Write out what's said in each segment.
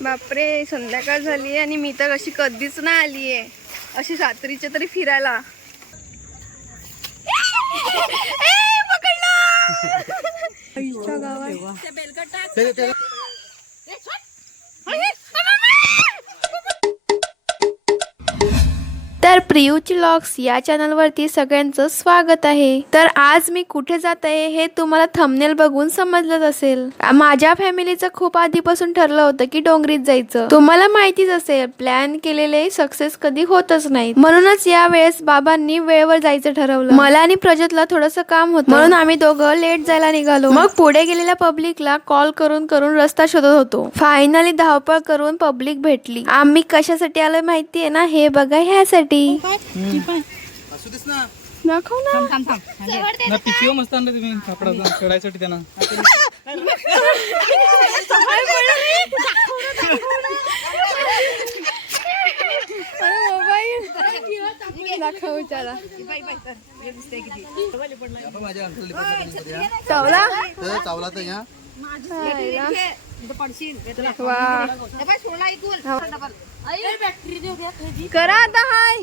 बापरे संध्याकाळ झाली आणि मी तर अशी कधीच नाही आली आहे अशी रात्रीच्या तरी फिरायला! आईच्या गावात. तर लॉक्स या चॅनलवरती सगळ्यांचं स्वागत आहे. तर आज मी कुठे जात आहे हे तुम्हाला थंबनेल बघून समजलंच असेल. माझ्या फॅमिलीचं खूप आधीपासून ठरलं होतं की डोंगरीत जायचं. तुम्हाला माहितीच असेल प्लॅन केलेले सक्सेस कधी होतच नाही म्हणूनच या वेळेस बाबांनी वेळेवर जायचं ठरवलं. मला आणि प्रजतला थोडस काम होतं. म्हणून आम्ही दोघं लेट जायला निघालो. मग पुढे गेलेल्या पब्लिकला कॉल करून करून रस्ता शोधत होतो. फायनली धावपळ करून पब्लिक भेटली. आम्ही कशासाठी आलोय माहितीये ना? हे बघा ह्यासाठी. असू देस ना. दाखव ना. ना पिशवी मस्त आणलं तुम्ही कापडाचा खेळायसाठी त्यांना अरे मोबाईल दाखव चला आपण माझ्या अंकल डिपार्टमेंट या चावला? तर चावला तर या. वा. करा आता हाय.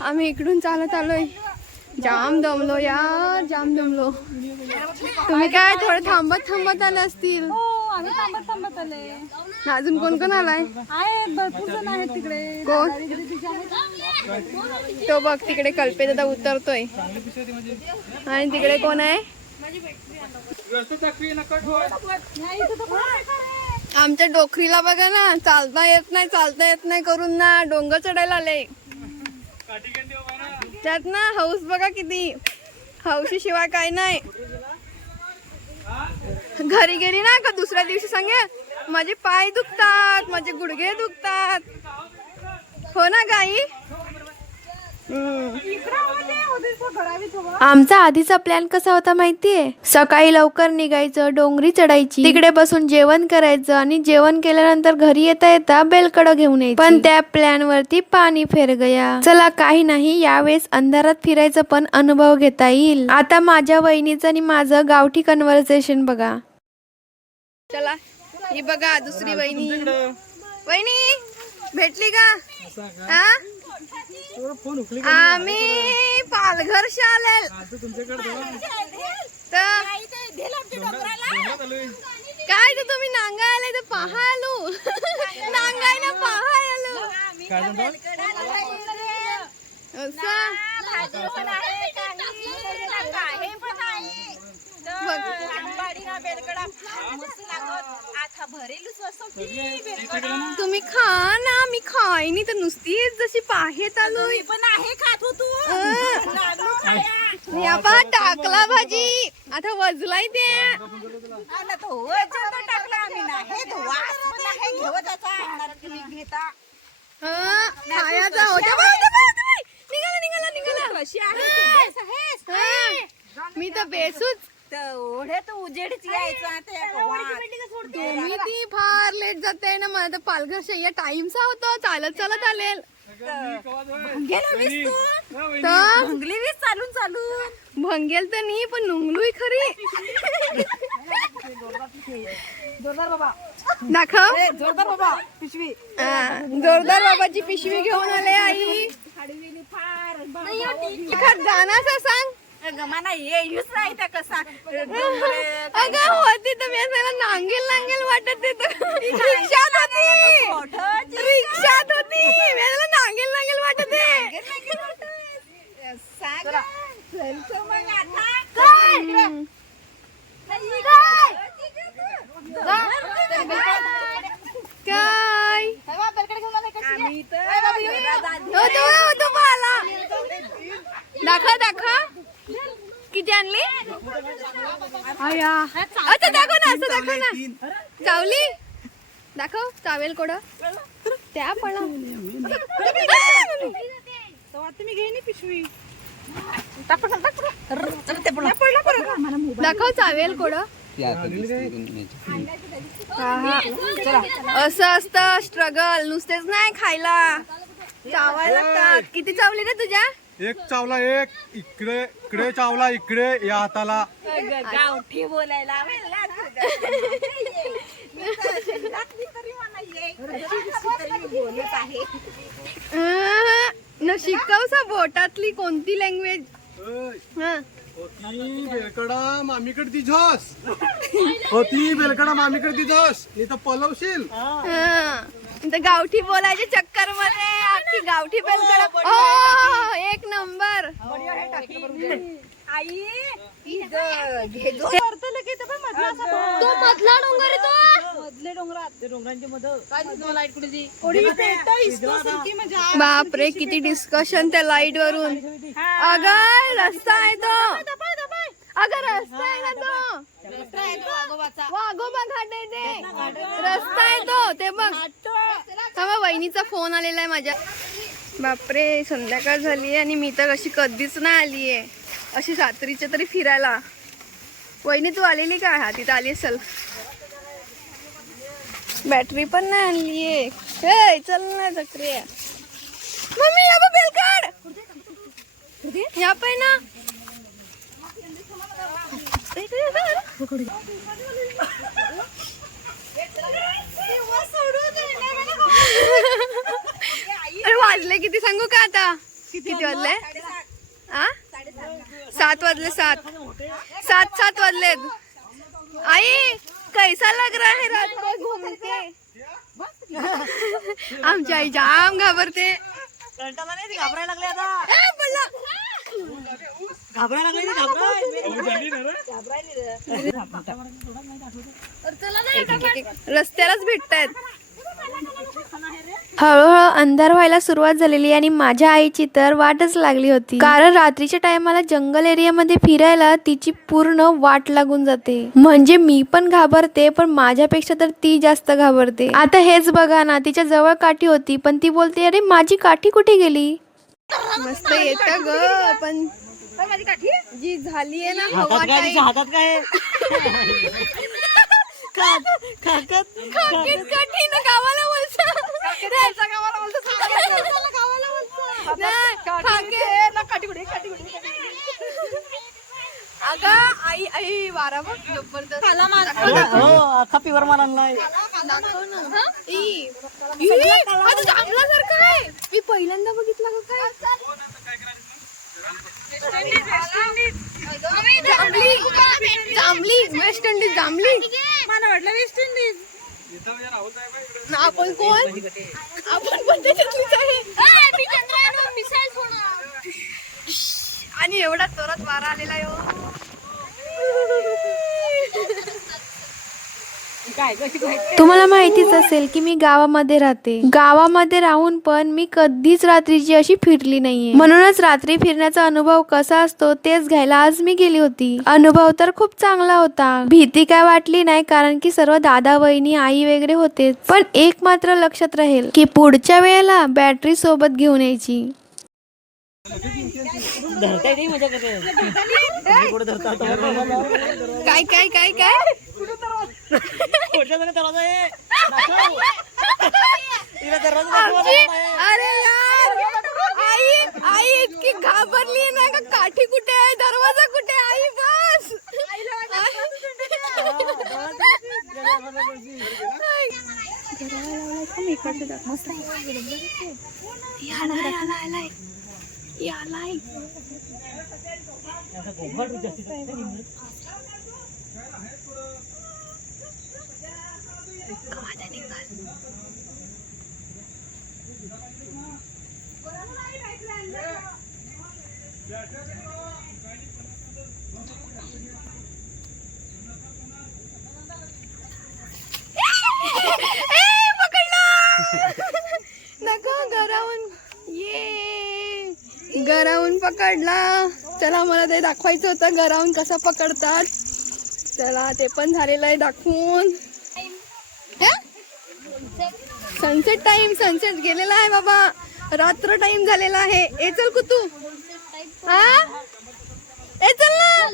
आम्ही इकडून चालत आलोय. जाम दमलो यार जाम दमलो. तुम्ही काय थोडे थांबत थांबत आले असतील? हो आम्ही थांबत थांबत आले. अजून कोण कोण आलाय? भरपूर जण आहेत तिकडे. कोण? तो बघ तिकडे कल्पे दादा उतरतोय. आणि तिकडे कोण आहे. आमच्या डोकरीला बघा ना चालता येत नाही चालता येत नाही करून ना डोंगर चढायला आले काठी घेऊन देऊ बाई ना. त्यात ना हौस बघा किती. हौशी शिवाय काय नाही. घरी गेली ना का दुसऱ्या दिवशी सांगे माझे पाय दुखतात माझे गुडघे दुखतात. हो ना गाई? आमचा आधीचा प्लॅन कसा होता माहितीये? सकाळी लवकर निघायचं डोंगरी चढायची तिकडे बसून जेवण करायचं आणि जेवण केल्यानंतर घरी येता येता बेलकडं घेऊन यायचं. पण त्या प्लॅन वरती पाणी फेर गया. चला काही नाही यावेळेस अंधारात फिरायचं पण अनुभव घेता येईल. आता माझ्या वहिनीचं आणि माझं गावठी कन्व्हर्सेशन बघा. चला ही बघा दुसरी वहिनी. वहिनी भेटली का? आम्ही पालघर शालेल. काय तर तुम्ही नांगा आले तर पहा आलो नांगाय ना पहा आलो तुम्ही खा ना मी खाय नाही तर नुसतीच जशी पाहेत आलो पण आहे खात होतो टाकला भाजी. आता वजलाय ते. टाकला. आम्ही हे घेवत घेता. हं, खायचा होता. निघाला निघाला निघाला? हं, मी तर बेसूच. उजेडच यायचा. तुम्ही ती फार लेट जाते ना मला तर पालघर शय्या टाइमचा होता. चालत चालत आलेल. भंगली वीस चालून चालून. भंगेल तर नाही पण नुंगलोय खरी. जोरदार बाबा. दाखव. जोरदार बाबा पिशवी. जोरदार बाबाची पिशवी घेऊन आले आई. फार एखाद गाणं असं सांग. गमाना ये यूज नाही त्या कसा अगं होती तर मी असं नांगेल नांगेल वाटत ते तर. रिक्षात होती. रिक्षात होती. मी असं नांगेल नांगेल वाटत. काय? हो तो हो तो पाला दाखव दाखव. किती आणली? अच्छा दाखव ना असं दाखव ना. चावली? दाखव चावेल कोड. त्या पळा तुम्ही घेईन पिशवी. दाखव चावेल कोड. असं असतं स्ट्रगल नुसतेच नाही खायला. चावायला लागतात. किती चावली रे तुझ्या? एक चावला एक इकडे इकडे चावला इकडे या हाताला. गावठी बोलायला न शिकवसा बोटातली कोणती लँग्वेज होती बेलकडा मामीकडे ती झोस होती बेलकडा मामीकडे ती झोस तर पलवशील गावठी बोलायच्या चक्करमध्ये अख्खी गावठी बेलकडा ओ, एक नंबर. आई. तो मधला डोंगर आहे तो. मधले डोंगरात. ते इसतो सुरती म्हणजे बापरे किती डिस्कशन त्या लाइट वरून. अगं रस्ता आहे तो. अगं रस्ता आहे ना तो. वाघोबा घाट आहे ते. रस्ता आहे तो. ते बघ. थांबा वहिनीचा फोन आलेला आहे माझ्या. बापरे संध्याकाळ झाली आहे आणि मी तर अशी कधीच नाही आली आहे. अशी रात्रीच्या तरी फिरायला. वहिनी तू आलेली का? हा तिथं आली असेल. बॅटरी पण नाही आणली आहे. चल ना चक्री मम्मी या बघ बेल काढ. या पे ना. वाजले किती सांगू का आता? किती वाजले? आ? सात वाजले सात. सात सात वाजलेत. आई कैसा लग रहा है रात को घूमते आमची आई जाम घाबरते. घाबरायला लागली आता. घाबरायला लागली. रस्त्यालाच भेटतायत. हळूहळू अंधार व्हायला सुरुवात झालेली आणि माझ्या आईची तर वाटच लागली होती. कारण रात्रीच्या टायमाला जंगल एरियामध्ये फिरायला तिची पूर्ण वाट लागून जाते. म्हणजे मी पण घाबरते पण माझ्यापेक्षा तर ती जास्त घाबरते. आता हेच बघा ना तिच्या जवळ काठी होती पण ती बोलते अरे माझी काठी कुठे गेली? मस्त येत ग पण जी झाली आहे ना हवा टाईप. हातात काय? काकीच काठी ना गावाला बोलसा गावाला बोलसा नाही, काकी. अगं आई आई वारा बघ जबरदस्त. हो अख्खा पिवर मारा नाही दाखव ना. हा? ई. ई, आता जांभळासारखं आहे. मी पहिल्यांदा बघितलं ग काय? जांभली वेस्ट इंडिज जांभली. मला वाटलं वेस्ट इंडिज आपण कोण आपण पण त्याच्यातलीच आहे आणि एवढा जोरात वारा आलेला आहे तुम्हाला माहितीच असेल की मी गावामध्ये राहते. गावामध्ये राहून पण मी कधीच रात्रीची अशी फिरली नाहीये. म्हणूनच रात्री फिरण्याचा अनुभव कसा असतो तेच घ्यायला आज मी गेली होती. अनुभव तर खूप चांगला होता. भीती काय वाटली नाही कारण की सर्व दादा वहिनी आई वगैरे होते पण एक मात्र लक्षात राहील की पुढच्या वेळेला बॅटरी सोबत घेऊन यायची. काय काय काय काय. अरे यार आई आई इतकी घाबरली ना का? काठी कुठे आहे? दरवाजा कुठे आहे? आई बस. यालाय, यालाय, यालाय. यालाय. कवादा निघाल. ए, पकडला नको गरावून ये गरावून पकडला त्याला मला ते दाखवायचं होतं घराहून कसं पकडतात. त्याला ते पण झालेलं आहे दाखवून. सनसेट टाइम सनसेट गेलेला आहे बाबा. रात्र टाइम झालेला आहे. ए चल कुतू. हा? ए चल ना.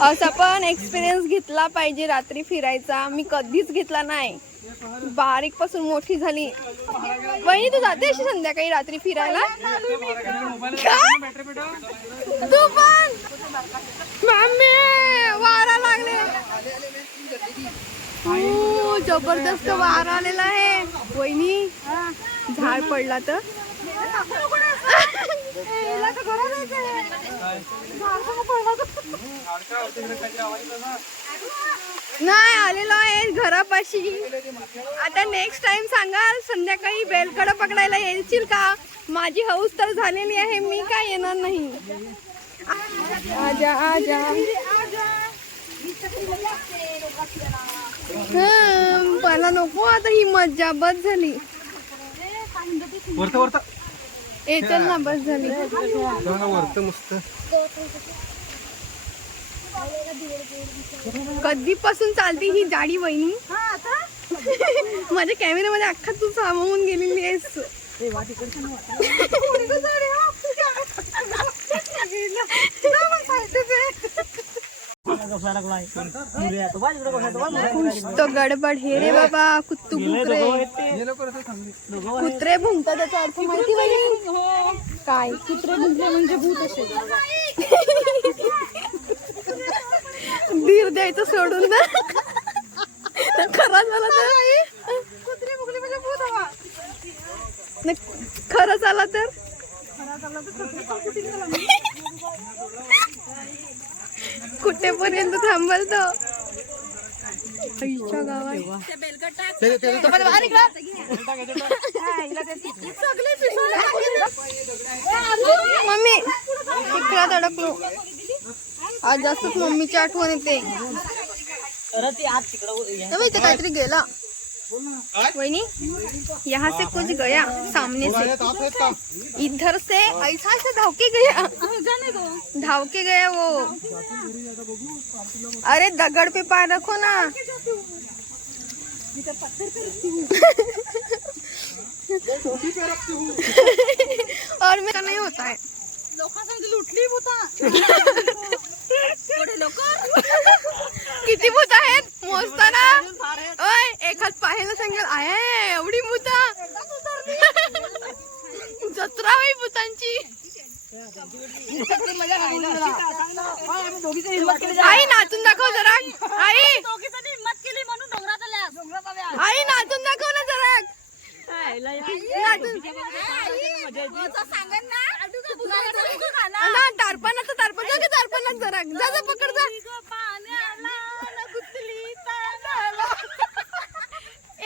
असा पण एक्सपिरियन्स घेतला पाहिजे रात्री फिरायचा. मी कधीच घेतला नाही. बारीकपासून मोठी झाली. वहिनी तू जाते अशी संध्याकाळी रात्री फिरायला? तू पण? मम्मी वारा लागले. हो जबरदस्त वारा आलेला आहे. वहिनी झाड पडला तर. नाही आलेलो आहे घरापाशी. आता नेक्स्ट टाइम सांगाल संध्याकाळी बेलकडं पकडायला येशील का? माझी हौस तर झालेली आहे मी काय येणार नाही. आजा आजा. मला नको आता ही मज्जा बस झाली. वरत वरत. ए चल ना बस झाली. वरत मस्त. कधीपासून चालते ही जाडी वहिनी? माझ्या कॅमेऱ्यामध्ये अख्खा तू सामावून गेलेली आहेस. तो गडबड. हे रे बाबा कुत्तू कुत्रे कुत्रे भुंकतात. त्याचा अर्थ माहिती काय? कुत्रे भुंकले म्हणजे भूत असे धीर द्यायचं सोडून ना खरा झाला तर कुत्रे भुंकले म्हणजे भूत हवा. खरं झाला तर? कुठेपर्यंत थांबल तो आईच्या गावात. मम्मी इकडे अडकलो आज जास्तच मम्मीची आठवण येते. इथे काहीतरी गेला. वहिनी, यहाँ से कुछ गया सामने से. इधर से ऐसा ऐसा धाव के गया. धाव के गया वो. अरे, दगड़ पे पैर रखो ना. और मेरा नहीं होता है. किती भूत आहेत? मोजताना? ओय एखाद पाहायला सांगेल आहे एवढी भूत. जत्रा होई भूतांची. आई नाचून दाखव जरा. आई. आई नाचून दाखव ना जरा. नाचून. ना. तारपणाचं तारपण जा की तारपणात जरा जा जा पकड जा.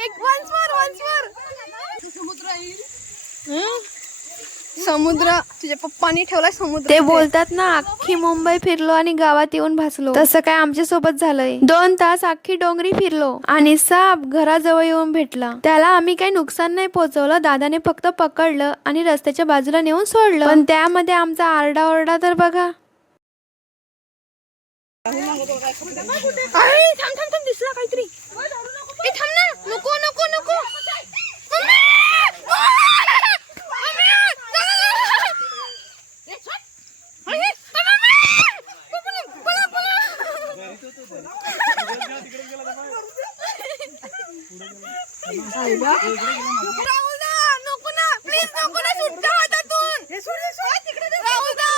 एक वन्स मोर वन्स मोर समुद्र तुझ्या पप्पानी ठेवलाय समुद्र ते बोलतात ना अख्खी मुंबई फिरलो आणि गावात येऊन भासलो. तसं काय आमच्यासोबत झालंय? दोन तास अख्खी डोंगरी फिरलो आणि साप घराजवळ येऊन भेटला. त्याला आम्ही काही नुकसान नाही पोहोचवलं दादाने फक्त पकडलं आणि रस्त्याच्या बाजूला नेऊन सोडलं. पण त्यामध्ये आमचा आरडाओरडा तर बघा. थांब थांब थांब दिसला काहीतरी. ए थांब ना. नको नको नको मम्मी! मम्मी! जा, जा, जा. अरे, मम्मी! पळा, पळा, पळा. राहुल दा, नको ना प्लीज नको ना हातातून. राहुल दा.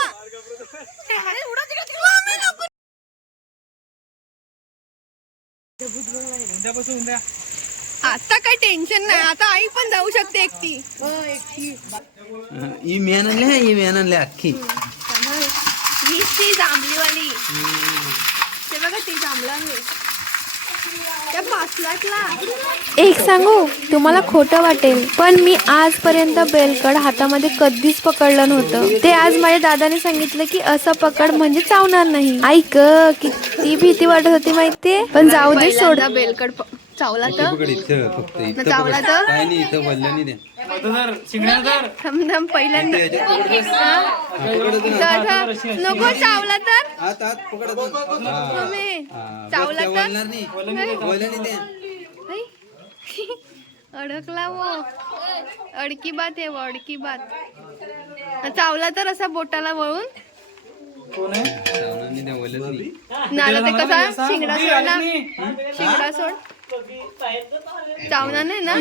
आता काही टेन्शन नाही आता आई पण जाऊ शकते एकटी. ही मेन आणली ही मेन आणली अख्खी. हीच ती जांभलीवाली. ते बघा ती पाचलाटला एक सांगू? तुम्हाला खोटं वाटेल पण मी आजपर्यंत बेलकड हातामध्ये कधीच पकडलं नव्हतं. ते आज माझ्या दादाने सांगितलं की असं पकड म्हणजे चावणार नाही. ऐक किती भीती वाटत होती माहितीये. पण जाऊ दे सोड. बेलकड चावला तर? पकड इथं फक्त न इथं चावला पकड. तर? काय नाही इथं वल्ल्याने द्या थांब थांब पहिल्यांदा. हा? तर- तर- नको चावला तर? पकड. हा. मम्मी हा, चावला त्या तर? वळणार नाही वल्ल्याने द्या आई. अडकला वो. अडकी बात आहे वो अडकी बात. चावला तर असा बोटाला वळून? चावणार द्या वल्ल्याने नाही. नाला ते कसा? शिंगडा सोड ना. शिंगडा सोड. चावणार नाही. ना?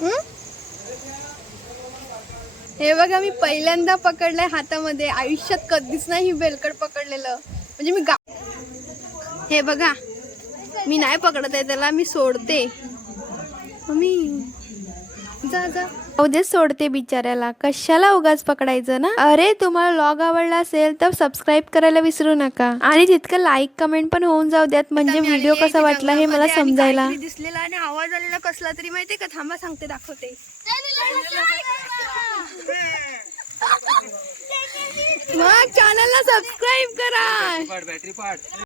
हं? बघा मी पहिल्यांदा पकडलंय हातामध्ये. आयुष्यात कधीच नाही ही बेलकड पकडलेलं. म्हणजे मी गा हे बघा मी नाही पकडत आहे त्याला मी सोडते. मम्मी जा जा. उद्या सोडते बिचाऱ्याला. कशाला उगाच पकडायचं ना? अरे तुम्हाला लॉग आवडला असेल तर सबस्क्राईब करायला विसरू नका. आणि तितकं लाईक कमेंट पण होऊन जाऊ द्यात म्हणजे व्हिडिओ कसा वाटला हे मला समजायला. दिसलेला आणि आवाज आलेला कसला तरी माहितीये का? थांबा सांगते दाखवते. मग चॅनलला सबस्क्राईब करा.